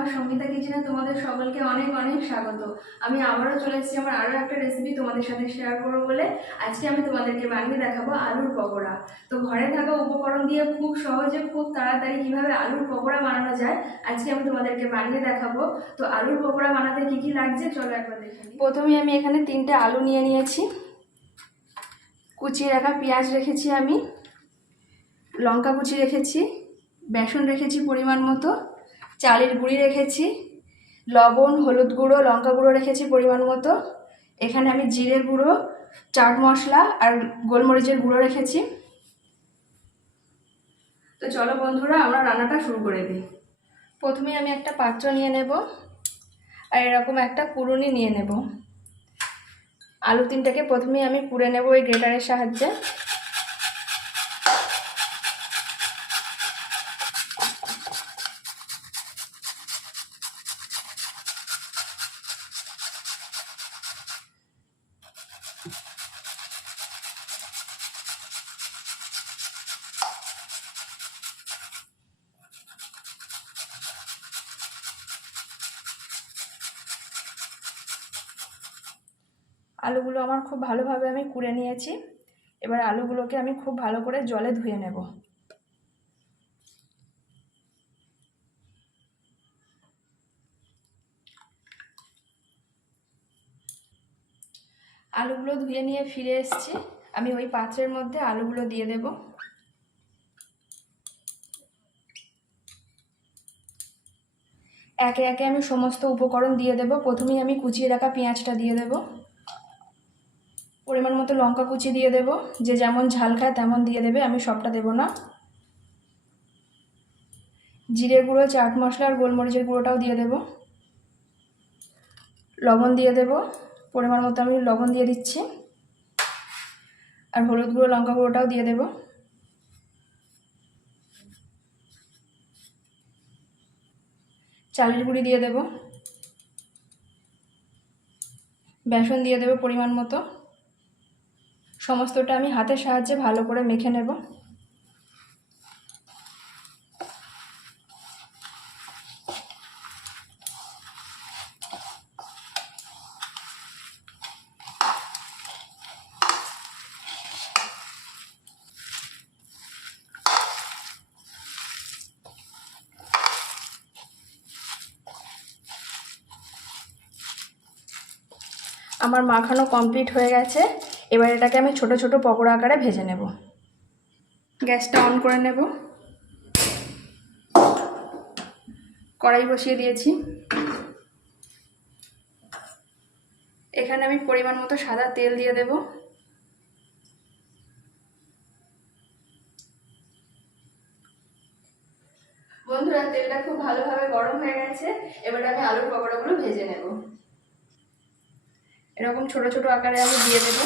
আমার সঙ্গীতা কিচেনে তোমাদের সকলকে অনেক অনেক স্বাগত। আমি আবারও চলে এসেছি আমার আরও একটা রেসিপি তোমাদের সাথে শেয়ার করবো বলে। আজকে আমি তোমাদেরকে বানিয়ে দেখাবো আলুর পকোড়া। তো ঘরে থাকা উপকরণ দিয়ে খুব সহজে খুব তাড়াতাড়ি কিভাবে আলুর পকোড়া বানানো যায় আজকে আমি তোমাদেরকে বানিয়ে দেখাবো। তো আলুর পকোড়া বানাতে কি কি লাগছে চলো একবার দেখে নিই। প্রথমে আমি এখানে 3টে আলু নিয়ে নিয়েছি, কুচিয়ে রাখা পেঁয়াজ রেখেছি, আমি লঙ্কা কুচি রেখেছি, বেসন রেখেছি পরিমাণ মতো, চালের গুঁড়ি রেখেছি, লবণ, হলুদ গুঁড়ো, লঙ্কা গুঁড়ো রেখেছি পরিমাণ মতো। এখানে আমি জিরের গুঁড়ো, চাট মশলা আর গোলমরিচের গুঁড়ো রেখেছি। তো চলো বন্ধুরা আমরা রান্নাটা শুরু করে দিই। প্রথমে আমি একটা পাত্র নিয়ে নেব আর এরকম একটা কুড়ুনি নিয়ে নেব। আলু 3টাকে প্রথমেই আমি কুড়ে নেব এই গ্রেটারের সাহায্যে। আলুগুলো আমার খুব ভালোভাবে আমি কুড়ে নিয়েছি। এবার আলুগুলোকে আমি খুব ভালো করে জলে ধুয়ে নেব। আলুগুলো ধুয়ে নিয়ে ফিরে এসেছি। আমি ওই পাত্রের মধ্যে আলুগুলো দিয়ে দেব। একে একে আমি সমস্ত উপকরণ দিয়ে দেব। প্রথমেই আমি কুচিয়ে রাখা পেঁয়াজটা দিয়ে দেব, পরিমাণ মতো লঙ্কা কুচি দিয়ে দেব, যে যেমন ঝাল খায় তেমন দিয়ে দেবে, আমি সবটা দেব না। জিরের গুঁড়ো, চাট মশলা আর গোলমরিচের গুঁড়োটাও দিয়ে দেব। লবণ দিয়ে দেব, পরিমাণ মতো আমি লবণ দিয়ে দিচ্ছি, আর হলুদ গুঁড়ো, লঙ্কা গুঁড়োটাও দিয়ে দেব। চালের গুঁড়ি দিয়ে দেব, বেসন দিয়ে দেব পরিমাণ মতো। সমস্তটা আমি হাতের সাহায্যে ভালো করে মেখে নেব। আমার মাখানো কমপ্লিট হয়ে গেছে। এবার এটাকে আমি ছোট ছোট পকোড়া আকারে ভেজে নেব। গ্যাসটা অন করে নেব। কড়াই বসিয়ে দিয়েছি। এখানে আমি পরিমাণ মতো সাদা তেল দিয়ে দেব। বন্ধুরা, তেলটা খুব ভালোভাবে গরম হয়ে গেছে। এবার আমি আলুর পকোড়াগুলো ভেজে নেব। এরকম ছোট ছোট আকারে আমি দিয়ে দেব।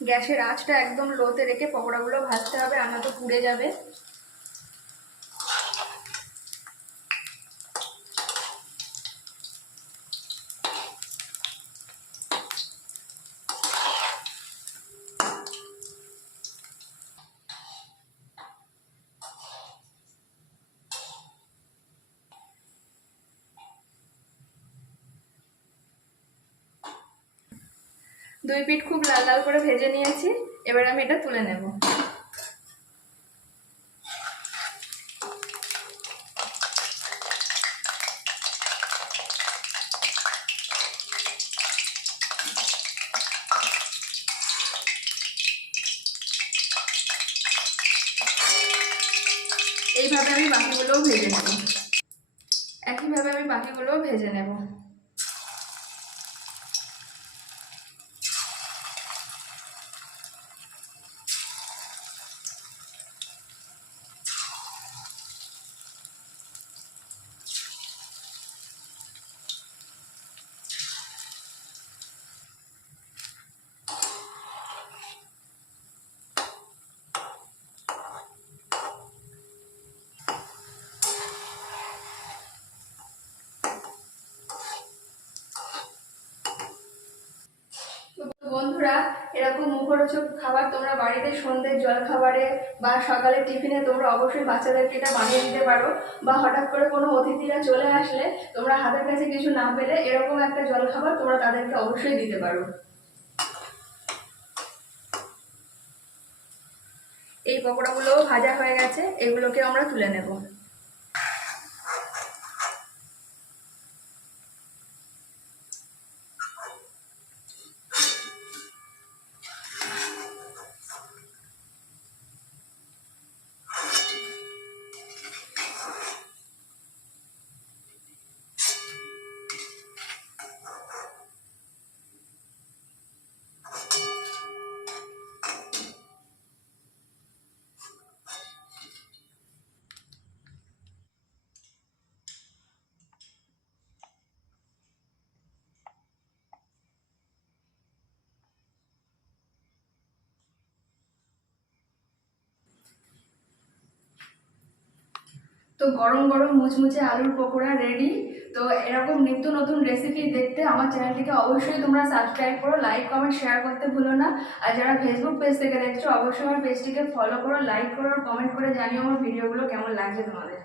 গ্যাসের আঁচটা একদম লোতে রেখে পকোড়াগুলো ভাজতে হবে, আর না তো পুড়ে যাবে। দুই পিঠ খুব লাল লাল করে ভেজে নিয়েছি। এবার আমি এটা তুলে নেব। এইভাবে আমি বাকিগুলোও ভেজে নেব। একইভাবে আমি বাকিগুলোও ভেজে নেব। বন্ধুরা, এরকম মুখরোচক খাবার তোমরা বাড়িতে সন্ধ্যের জলখাবারে বা সকালে টিফিনে তোমরা অবশ্যই বাচ্চাদেরকে এটা বানিয়ে দিতে পারো। বা হঠাৎ করে কোনো অতিথিরা চলে আসলে তোমরা হাতের কাছে কিছু না পেলে এরকম একটা জলখাবার তোমরা তাদেরকে অবশ্যই দিতে পারো। এই পকোড়াগুলোও ভাজা হয়ে গেছে, এগুলোকে আমরা তুলে নেব। তো গরম গরম মুচমুচে আলুর পকোড়া রেডি। তো এরকম নিত্য নতুন রেসিপি দেখতে আমার চ্যানেলটিকে অবশ্যই তোমরা সাবস্ক্রাইব করো, লাইক কমেন্ট শেয়ার করতে ভুলো না। আর যারা ফেসবুক পেজ থেকে দেখছো অবশ্যই আমার পেজটিকে ফলো করো, লাইক করো, কমেন্ট করে জানিও আমার ভিডিওগুলো কেমন লাগছে তোমাদের।